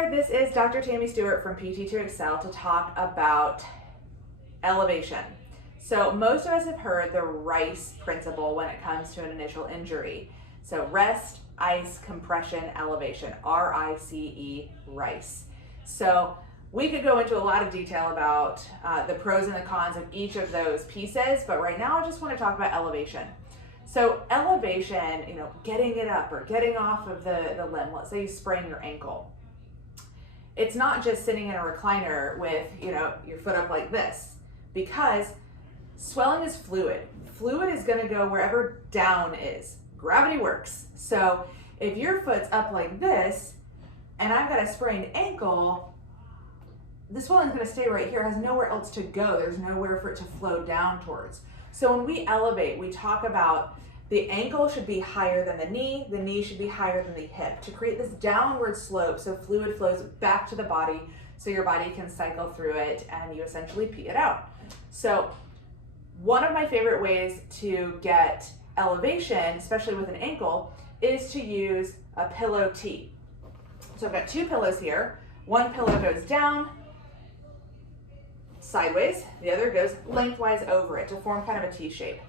there, this is Dr. Tammi Stewart from PT to Excel to talk about elevation. So most of us have heard the RICE principle when it comes to an initial injury. So rest, ice, compression, elevation, R-I-C-E, RICE. So we could go into a lot of detail about the pros and the cons of each of those pieces, but right now I just want to talk about elevation. So elevation, getting it up or getting off of the limb. Let's say you sprain your ankle. It's not just sitting in a recliner with, your foot up like this, because swelling is fluid. Fluid is going to go wherever down is. Gravity works. So if your foot's up like this and I've got a sprained ankle, the swelling's going to stay right here. It has nowhere else to go. There's nowhere for it to flow down towards. So when we elevate, we talk about the ankle should be higher than the knee should be higher than the hip to create this downward slope so fluid flows back to the body so your body can cycle through it and you essentially pee it out. So one of my favorite ways to get elevation, especially with an ankle, is to use a pillow T. So I've got two pillows here. One pillow goes down, sideways, the other goes lengthwise over it to form kind of a T shape.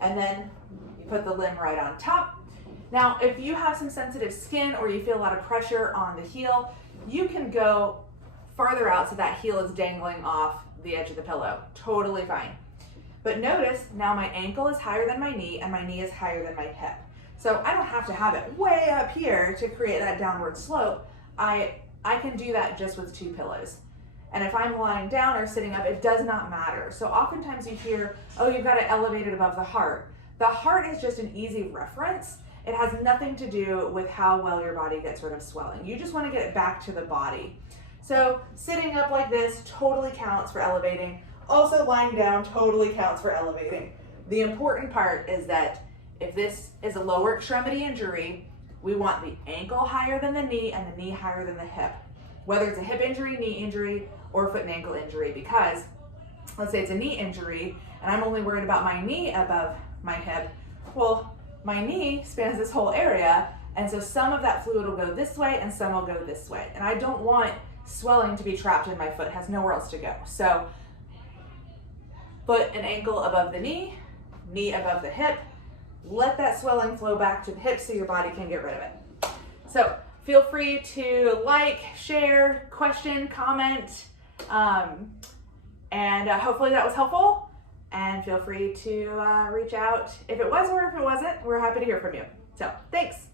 And then you put the limb right on top. Now, if you have some sensitive skin or you feel a lot of pressure on the heel, you can go farther out so that heel is dangling off the edge of the pillow. Totally fine. But notice now my ankle is higher than my knee and my knee is higher than my hip. So I don't have to have it way up here to create that downward slope. I can do that just with two pillows. And if I'm lying down or sitting up, it does not matter. So oftentimes you hear, oh, you've got to elevate it above the heart. The heart is just an easy reference. It has nothing to do with how well your body gets rid of swelling. You just want to get it back to the body. So sitting up like this totally counts for elevating. Also lying down totally counts for elevating. The important part is that if this is a lower extremity injury, we want the ankle higher than the knee and the knee higher than the hip. Whether it's a hip injury, knee injury, or foot and ankle injury, because let's say it's a knee injury and I'm only worried about my knee above my hip. Well, my knee spans this whole area, and so some of that fluid will go this way and some will go this way. And I don't want swelling to be trapped in my foot. It has nowhere else to go. So foot and ankle above the knee above the hip. Let that swelling flow back to the hip so your body can get rid of it. So feel free to like, share, question, comment, and hopefully that was helpful. And feel free to reach out if it was or if it wasn't. We're happy to hear from you. So thanks.